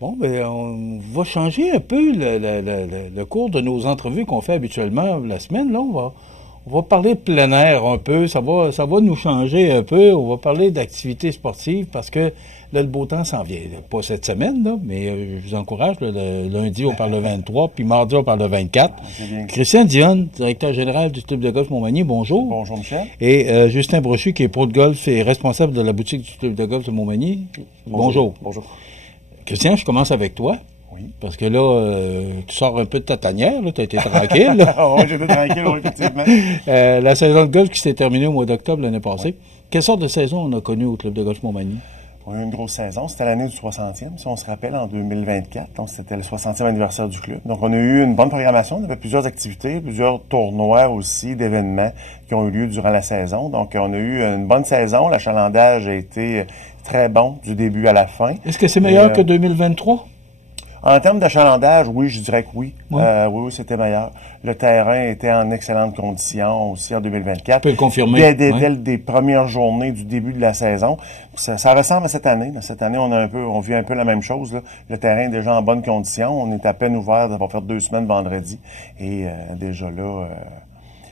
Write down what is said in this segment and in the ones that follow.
Bon, ben, on va changer un peu le cours de nos entrevues qu'on fait habituellement la semaine. Là, on va parler de plein air un peu. Ça va nous changer un peu. On va parler d'activités sportives parce que là, le beau temps s'en vient. Pas cette semaine, là, mais je vous encourage. Là, le lundi, on parle de 23, puis mardi, on parle de 24. Christian Dionne, directeur général du club de golf Montmagny, bonjour. Bonjour, Michel. Et Justin Brochu, qui est pro de golf et responsable de la boutique du club de golf de Montmagny. Bonjour. Bonjour. Christian, je commence avec toi. Oui. Parce que là, tu sors un peu de ta tanière, là, tu as été tranquille. Oui, j'étais tranquille, oui, effectivement. La saison de golf qui s'est terminée au mois d'octobre l'année passée. Oui. Quelle sorte de saison on a connue au club de golf Montmagny? On a eu une grosse saison. C'était l'année du 60e, si on se rappelle, en 2024. Donc, c'était le 60e anniversaire du club. Donc, on a eu une bonne programmation. On avait plusieurs activités, plusieurs tournois aussi, d'événements qui ont eu lieu durant la saison. Donc, on a eu une bonne saison. L'achalandage a été très bon du début à la fin. Est-ce que c'est meilleur que 2023? En termes d'achalandage, oui, je dirais que oui. Oui, oui, c'était meilleur. Le terrain était en excellentes conditions aussi en 2024. Tu peux le confirmer. Dès les premières journées du début de la saison. Ça ressemble à cette année. Cette année, on vit un peu la même chose. Là. Le terrain est déjà en bonne condition. On est à peine ouvert. Ça va faire 2 semaines vendredi. Et déjà là,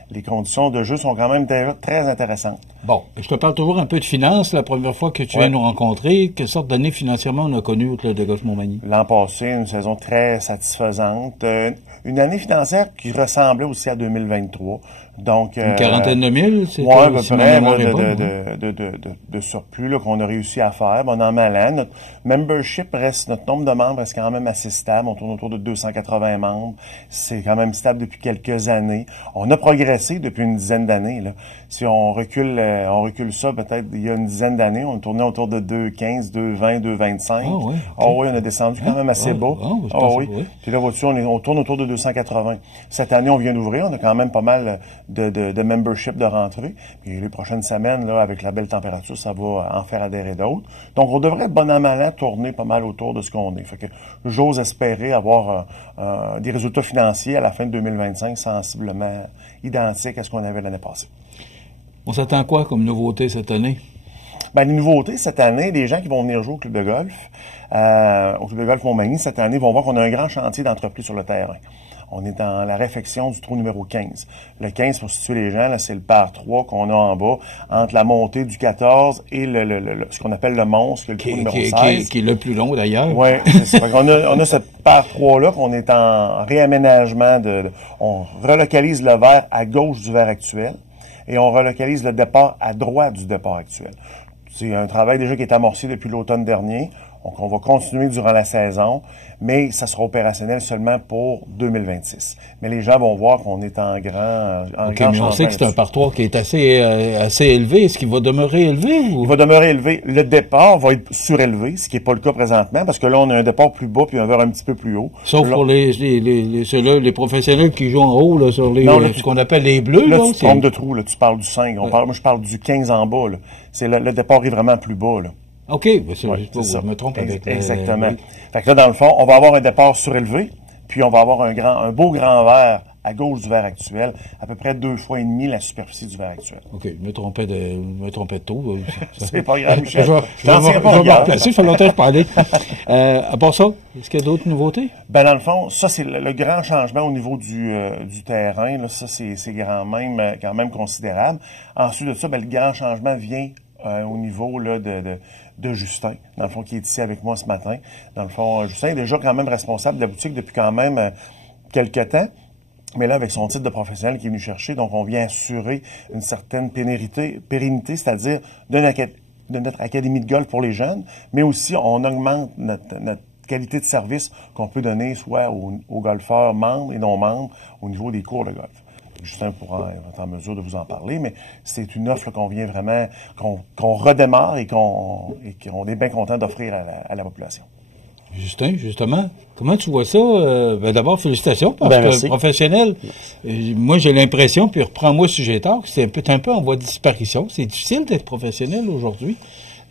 les conditions de jeu sont quand même déjà très intéressantes. Bon, je te parle toujours un peu de finances. La première fois que tu viens nous rencontrer, quelle sorte d'année financièrement on a connu au club de golf Montmagny? L'an passé, une saison très satisfaisante. Une année financière qui ressemblait aussi à 2023. Donc, une quarantaine de mille, c'est à peu près de surplus qu'on a réussi à faire. Bon, en malin, notre membership notre nombre de membres reste quand même assez stable. On tourne autour de 280 membres. C'est quand même stable depuis quelques années. On a progressé depuis une dizaine d'années. Là. Si on recule ça, peut-être il y a une dizaine d'années, on tournait autour de 2,15, 2,20, 2,25. Ah oui, okay. Oui, on a descendu quand même assez bas. Oui. Puis là, vois-tu, on tourne autour de 280. Cette année, on vient d'ouvrir. On a quand même pas mal de membership de rentrée. Puis les prochaines semaines, là, avec la belle température, ça va en faire adhérer d'autres. Donc, on devrait, bon an, mal an, tourner pas mal autour de ce qu'on est. Fait que j'ose espérer avoir des résultats financiers à la fin de 2025 sensiblement identiques à ce qu'on avait l'année passée. On s'attend quoi comme nouveauté cette année? Ben, les nouveautés cette année, les gens qui vont venir jouer au club de golf Montmagny cette année vont voir qu'on a un grand chantier d'entreprise sur le terrain. On est dans la réfection du trou numéro 15. Le 15, pour situer les gens, là, c'est le par 3 qu'on a en bas, entre la montée du 14 et ce qu'on appelle le monstre, le trou numéro 16. Qui est le plus long, d'ailleurs. Oui, c'est ça. On a ce par 3-là qu'on est en réaménagement on relocalise le verre à gauche du verre actuel et on relocalise le départ à droite du départ actuel. C'est un travail déjà qui est amorcé depuis l'automne dernier. Donc, on va continuer durant la saison, mais ça sera opérationnel seulement pour 2026. Mais les gens vont voir qu'on est en grand mais on sait que c'est un parterre qui est assez élevé. Est-ce qu'il va demeurer élevé? Ou? Il va demeurer élevé. Le départ va être surélevé, ce qui n'est pas le cas présentement, parce que là, on a un départ plus bas puis un verre un petit peu plus haut. Sauf pour ceux-là, les professionnels qui jouent en haut, là, sur ce qu'on appelle les bleus. Là, tu te trompes de trou, là, tu parles du 5. Moi, je parle du 15 en bas. Là. C'est le départ est vraiment plus bas, là. OK, je me trompe avec... Exactement. Fait que là, dans le fond, on va avoir un départ surélevé, puis on va avoir un beau grand verre à gauche du verre actuel, à peu près 2,5 fois la superficie du verre actuel. OK, je me trompais de taux. C'est pas grave, Michel. Je vais me replacer, ça fait longtemps que je parlais. À part ça, est-ce qu'il y a d'autres nouveautés? Ben, dans le fond, ça, c'est le grand changement au niveau du terrain. Là, ça, c'est quand même considérable. Ensuite de ça, ben, le grand changement vient au niveau là, de Justin, dans le fond, qui est ici avec moi ce matin. Dans le fond, Justin est déjà quand même responsable de la boutique depuis quand même quelques temps. Mais là, avec son titre de professionnel qui est venu chercher, donc on vient assurer une certaine pérennité, c'est-à-dire de notre académie de golf pour les jeunes, mais aussi on augmente notre qualité de service qu'on peut donner soit aux golfeurs membres et non membres au niveau des cours de golf. Justin pourra être en mesure de vous en parler, mais c'est une offre qu'on vient vraiment, qu'on redémarre et qu'on est bien content d'offrir à la population. Justin, justement, comment tu vois ça? D'abord, félicitations, parce que professionnel, moi j'ai l'impression, puis reprends-moi si j'ai tort, que c'est un peu en voie de disparition. C'est difficile d'être professionnel aujourd'hui.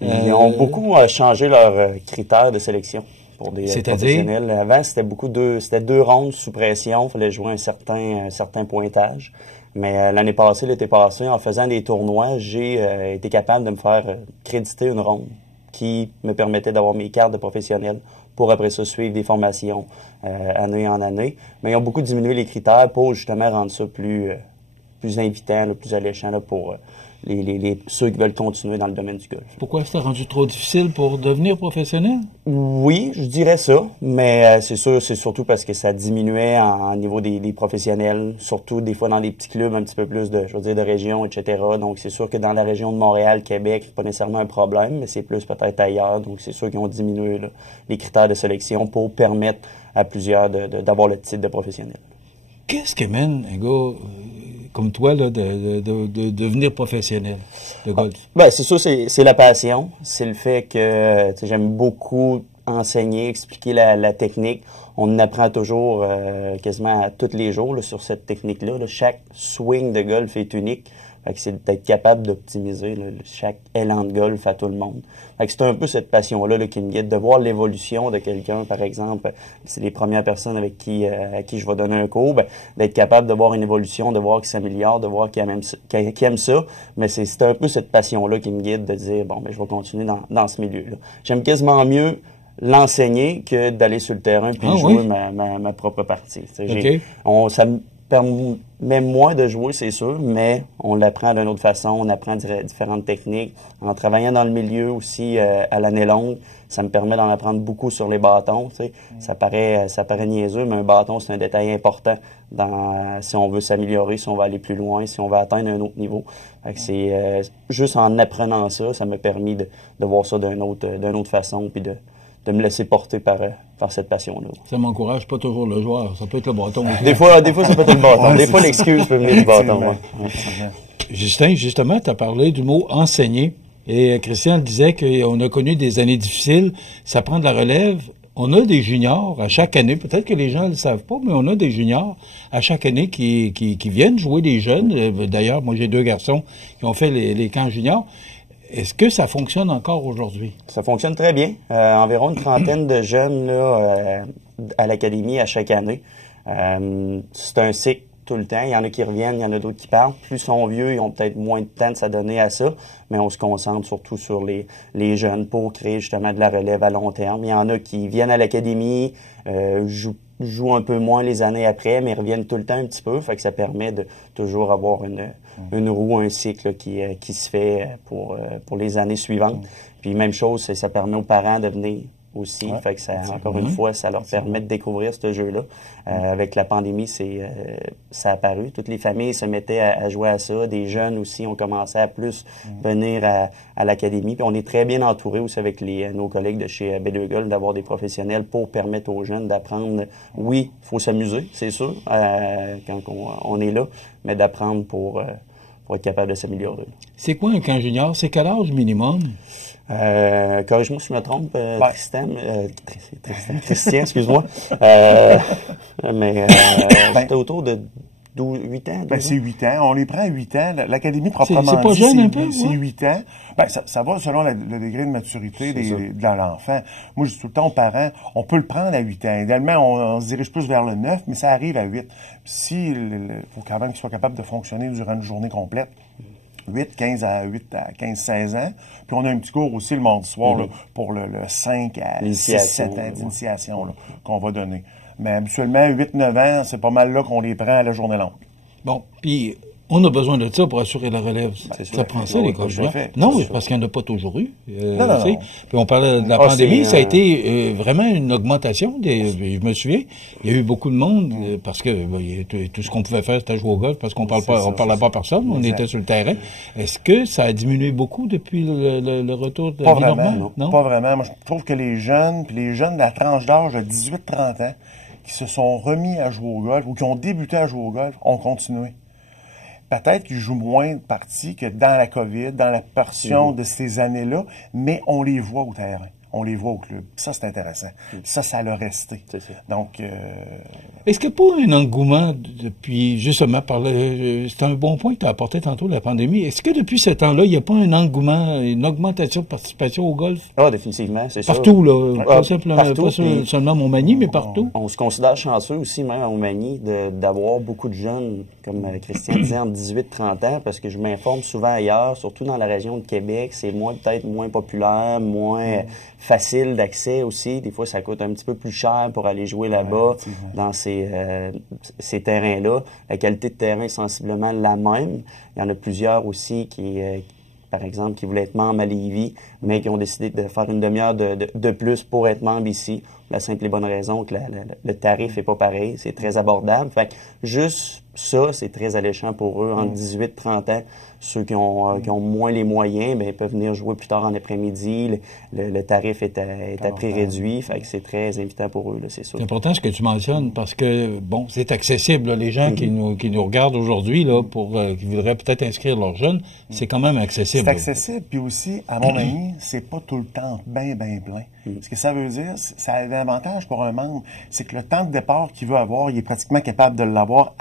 Ils ont beaucoup changé leurs critères de sélection pour des professionnels. Avant, c'était 2 rondes sous pression, il fallait jouer un certain pointage. Mais l'été passé, en faisant des tournois, j'ai été capable de me faire créditer une ronde qui me permettait d'avoir mes cartes de professionnel pour après ça suivre des formations année en année. Mais ils ont beaucoup diminué les critères pour justement rendre ça plus invitant, là, plus alléchant là, pour ceux qui veulent continuer dans le domaine du golf. Pourquoi c'était rendu trop difficile pour devenir professionnel? Oui, je dirais ça, mais c'est sûr, c'est surtout parce que ça diminuait en niveau des professionnels, surtout des fois dans les petits clubs un petit peu plus de région, etc. Donc c'est sûr que dans la région de Montréal, Québec, c'est pas nécessairement un problème, mais c'est plus peut-être ailleurs. Donc c'est sûr qu'ils ont diminué là, les critères de sélection pour permettre à plusieurs d'avoir le titre de professionnel. Qu'est-ce qui mène un gars comme toi là, de devenir professionnel de golf? Ben c'est sûr, c'est la passion. C'est le fait que j'aime beaucoup enseigner, expliquer la technique. On apprend toujours quasiment tous les jours là, sur cette technique-là. Là. Chaque swing de golf est unique. Fait que c'est d'être capable d'optimiser là, chaque élan de golf à tout le monde. Fait que c'est un peu cette passion-là là, qui me guide, de voir l'évolution de quelqu'un, par exemple. C'est les premières personnes avec à qui je vais donner un cours, d'être capable de voir une évolution, de voir qu'il s'améliore, de voir qu'il aime ça. Mais c'est un peu cette passion-là qui me guide de dire, bon, je vais continuer dans ce milieu-là. J'aime quasiment mieux l'enseigner que d'aller sur le terrain puis jouer ma propre partie. Okay. Ça me permet moins de jouer, c'est sûr, mais on l'apprend d'une autre façon, on apprend différentes techniques. En travaillant dans le milieu aussi à l'année longue, ça me permet d'en apprendre beaucoup sur les bâtons. Tu sais. Ça paraît niaiseux, mais un bâton, c'est un détail important si on veut s'améliorer, si on veut aller plus loin, si on veut atteindre un autre niveau. Fait que c'est juste en apprenant ça m'a permis de voir ça d'une autre façon, puis de me laisser porter par cette passion-là. Ça m'encourage pas toujours le joueur. Ça peut être le bâton. Des fois, ça peut être le bâton. Des fois, l'excuse peut venir du bâton. Ouais. Justin, justement, tu as parlé du mot « enseigner ». Et Christian disait qu'on a connu des années difficiles. Ça prend de la relève. On a des juniors à chaque année. Peut-être que les gens ne le savent pas, mais on a des juniors à chaque année qui viennent jouer des jeunes. D'ailleurs, moi, j'ai 2 garçons qui ont fait les camps juniors. Est-ce que ça fonctionne encore aujourd'hui? Ça fonctionne très bien. Environ une trentaine de jeunes là, à l'académie à chaque année. C'est un cycle tout le temps. Il y en a qui reviennent, il y en a d'autres qui partent. Plus ils sont vieux, ils ont peut-être moins de temps de s'adonner à ça, mais on se concentre surtout sur les jeunes pour créer justement de la relève à long terme. Il y en a qui viennent à l'académie, jouent un peu moins les années après, mais reviennent tout le temps un petit peu. Fait que ça permet de toujours avoir une roue, un cycle là, qui se fait pour les années suivantes. Puis même chose, ça permet aux parents de venir aussi. Ouais, fait que encore une fois, ça leur permet de découvrir ce jeu-là. Avec la pandémie, ça a apparu. Toutes les familles se mettaient à jouer à ça. Des jeunes aussi ont commencé à plus venir à l'académie. Puis on est très bien entouré aussi avec nos collègues de chez B2 Golf d'avoir des professionnels pour permettre aux jeunes d'apprendre. Oui, il faut s'amuser, c'est sûr, quand on est là, mais d'apprendre pour être capable de s'améliorer. C'est quoi un camp junior? C'est quel âge minimum? Corrige-moi si je me trompe, Christian, excuse-moi. Mais c'était autour de 8 ans. C'est 8 ans. On les prend à 8 ans. L'académie proprement dit, c'est pas jeune un peu, c'est 8 ans. Ça va selon le degré de maturité de l'enfant. Moi, je dis tout le temps aux parents, on peut le prendre à 8 ans. Idéalement, on se dirige plus vers le 9, mais ça arrive à 8. Si faut quand même qu'il soit capable de fonctionner durant une journée complète. 15 à 15-16 ans. Puis on a un petit cours aussi le mardi soir là, pour le 5 à 6-7 ans d'initiation qu'on va donner. Mais habituellement, 8-9 ans, c'est pas mal là qu'on les prend à la journée longue. Bon, puis on a besoin de ça pour assurer la relève. Ça prend ça, les coachs. Non, parce qu'il n'y en a pas toujours eu. Non. Puis on parlait de la pandémie, ça a été vraiment une augmentation. Je me souviens, il y a eu beaucoup de monde parce que tout ce qu'on pouvait faire, c'était jouer au golf parce qu'on parlait pas à personne, on était sur le terrain. Est-ce que ça a diminué beaucoup depuis le retour de la vie normale? Non, pas vraiment. Moi, je trouve que les jeunes de la tranche d'âge de 18-30 ans qui se sont remis à jouer au golf ou qui ont débuté à jouer au golf ont continué. Peut-être qu'ils jouent moins de parties que dans la COVID, dans la portion de ces années-là, mais on les voit au terrain. On les voit au club. Ça, c'est intéressant. Ça l'a resté. Donc, est-ce qu'il n'y a pas un engouement depuis, justement, c'est un bon point que tu as apporté tantôt, la pandémie. Est-ce que depuis ce temps-là, il n'y a pas un engouement, une augmentation de participation au golf? Ah, définitivement, c'est ça. Partout, là. Pas simplement, pas seulement à Montmagny, mais partout. On se considère chanceux aussi, même à Montmagny, d'avoir beaucoup de jeunes, comme Christian disait, entre 18 et 30 ans, parce que je m'informe souvent ailleurs, surtout dans la région de Québec, c'est peut-être moins populaire, moins facile d'accès aussi. Des fois, ça coûte un petit peu plus cher pour aller jouer là-bas, dans ces terrains-là. La qualité de terrain est sensiblement la même. Il y en a plusieurs aussi par exemple, qui voulaient être membres à Lévis, mais qui ont décidé de faire une demi-heure de plus pour être membres ici. La simple et bonne raison que le tarif est pas pareil, c'est très abordable. Fait que juste ça, c'est très alléchant pour eux. Entre 18 et 30 ans, ceux qui ont moins les moyens, ben, ils peuvent venir jouer plus tard en après-midi. Le tarif est à prix réduit. Fait que c'est très invitant pour eux, là, c'est sûr. C'est important ce que tu mentionnes parce que, bon, c'est accessible. Là. Les gens qui nous regardent aujourd'hui, là, qui voudraient peut-être inscrire leurs jeunes, c'est quand même accessible. C'est accessible. Puis aussi, à Montmagny, c'est pas tout le temps bien plein. Ce que ça veut dire, ça a un avantage pour un membre, c'est que le temps de départ qu'il veut avoir, il est pratiquement capable de l'avoir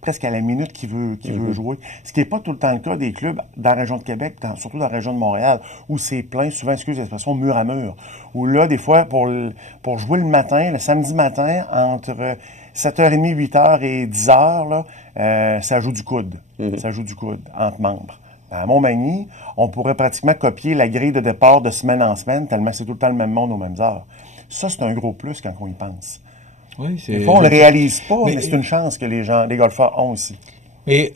presque à la minute qu'il veut jouer. Ce qui n'est pas tout le temps le cas des clubs dans la région de Québec, surtout dans la région de Montréal, où c'est plein, souvent, excusez l'expression, mur à mur. Où là, des fois, pour jouer le matin, le samedi matin, entre 7h30, 8h et 10h, là, ça joue du coude. Ça joue du coude entre membres. À Montmagny, on pourrait pratiquement copier la grille de départ de semaine en semaine, tellement c'est tout le temps le même monde aux mêmes heures. Ça, c'est un gros plus quand on y pense. Oui, des fois, on le réalise pas, mais c'est une chance que les golfeurs ont aussi. Mais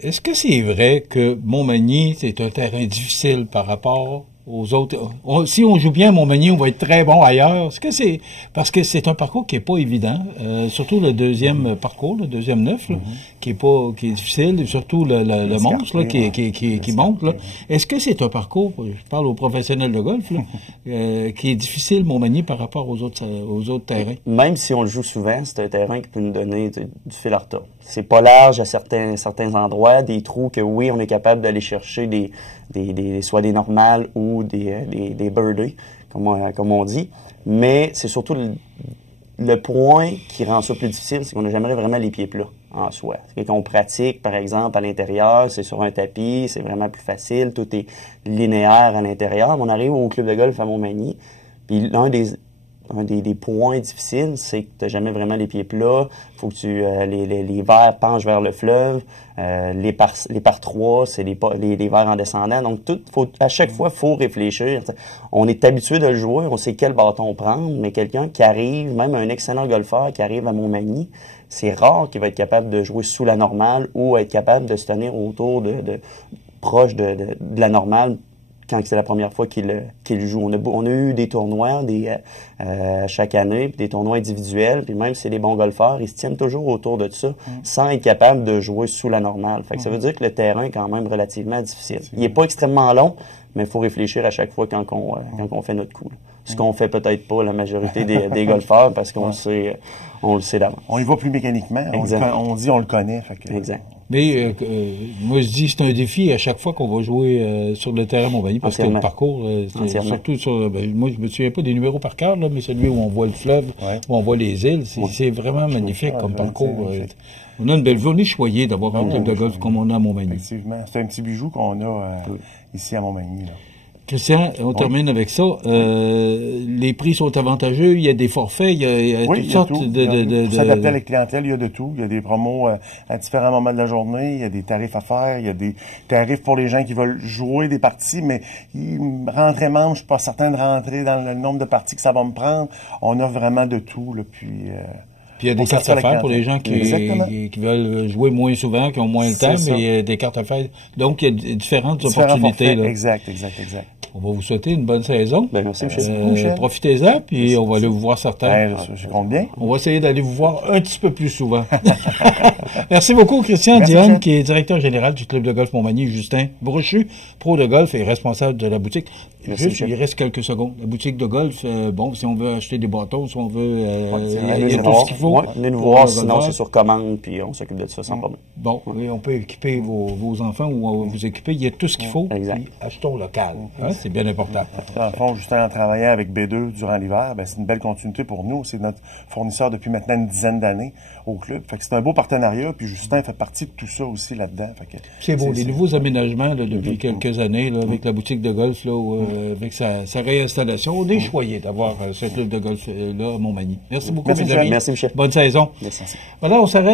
est-ce que c'est vrai que Montmagny, c'est un terrain difficile par rapport aux autres? Si on joue bien à Montmagny, on va être très bon ailleurs. Est-ce que c'est parce que c'est un parcours qui est pas évident, surtout le deuxième parcours, le deuxième 9, là, qui est difficile, et surtout le monstre là, qui monte là. Est-ce que c'est un parcours, je parle aux professionnels de golf là, qui est difficile Montmagny par rapport aux autres terrains? Même si on le joue souvent, c'est un terrain qui peut nous donner du fil à retordre. C'est pas large à certains endroits, des trous que oui, on est capable d'aller chercher soit des normales ou des birdies, comme on dit. Mais c'est surtout le point qui rend ça plus difficile, c'est qu'on n'a jamais vraiment les pieds plats en soi. Quand on pratique, par exemple, à l'intérieur, c'est sur un tapis, c'est vraiment plus facile, tout est linéaire à l'intérieur. On arrive au club de golf à Montmagny, puis un des points difficiles, c'est que tu n'as jamais vraiment les pieds plats. Faut que les verres penchent vers le fleuve. Les par 3, c'est les verres en descendant. Donc, à chaque fois, faut réfléchir. On est habitué de le jouer, on sait quel bâton prendre, mais quelqu'un qui arrive, même un excellent golfeur qui arrive à Montmagny, c'est rare qu'il va être capable de jouer sous la normale ou être capable de se tenir autour proche de la normale quand c'est la première fois qu'il joue. On a eu des tournois chaque année, puis des tournois individuels, puis même si c'est des bons golfeurs, ils se tiennent toujours autour de ça, sans être capables de jouer sous la normale. Fait que ça veut dire que le terrain est quand même relativement difficile. Il n'est pas extrêmement long, mais il faut réfléchir à chaque fois quand on fait notre coup. Ce qu'on fait peut-être pas la majorité des golfeurs, parce qu'on le sait d'avance. On y va plus mécaniquement. On dit on le connaît. Fait que, exact. Mais moi, je dis c'est un défi à chaque fois qu'on va jouer sur le terrain Montmagny, parce que le parcours, surtout moi, je me souviens pas des numéros par cœur, là, mais celui où on voit le fleuve, où on voit les îles, c'est vraiment magnifique comme parcours. On a une belle vue. On est choyé d'avoir un club de golf comme on a à Montmagny. Effectivement. C'est un petit bijou qu'on a ici à Montmagny. Là. Christian, on termine avec ça. Les prix sont avantageux, il y a des forfaits, il y a toutes sortes Pour s'adapter à la clientèle, il y a de tout. Il y a des promos à différents moments de la journée, il y a des tarifs à faire, il y a des tarifs pour les gens qui veulent jouer des parties, mais rentrer membre, je suis pas certain de rentrer dans le nombre de parties que ça va me prendre. On a vraiment de tout, là, puis il y a des cartes à faire pour les gens qui veulent jouer moins souvent, qui ont moins le temps, mais il y a des cartes à faire. Donc, il y a différentes opportunités. Là. Exact. On va vous souhaiter une bonne saison. Merci, Michel. Profitez-en, puis on va aller vous voir certains. Je compte bien. On va essayer d'aller vous voir un petit peu plus souvent. Merci beaucoup, Christian Dionne, qui est directeur général du club de golf Montmagny, Justin Brochu, pro de golf et responsable de la boutique. Il reste quelques secondes. La boutique de golf, si on veut acheter des bâtons, si on veut, il y a tout ce qu'il faut. Venez nous voir, sinon c'est sur commande, puis on s'occupe de ça sans problème. Bon, oui, on peut équiper vos enfants ou vous équiper. Il y a tout ce qu'il faut. Exact. Achetons local. C'est bien important. Dans le fond, Justin, en travaillant avec B2 durant l'hiver, c'est une belle continuité pour nous. C'est notre fournisseur depuis maintenant une dizaine d'années au club. Fait que c'est un beau partenariat, puis Justin fait partie de tout ça aussi là-dedans. C'est beau, les nouveaux aménagements là, depuis quelques années, là, avec la boutique de golf, là, avec sa réinstallation. On est choyé d'avoir ce club de golf là à Montmagny. Merci beaucoup, mes amis. Merci, Michel. Bonne saison. Merci. Voilà, on s'arrête.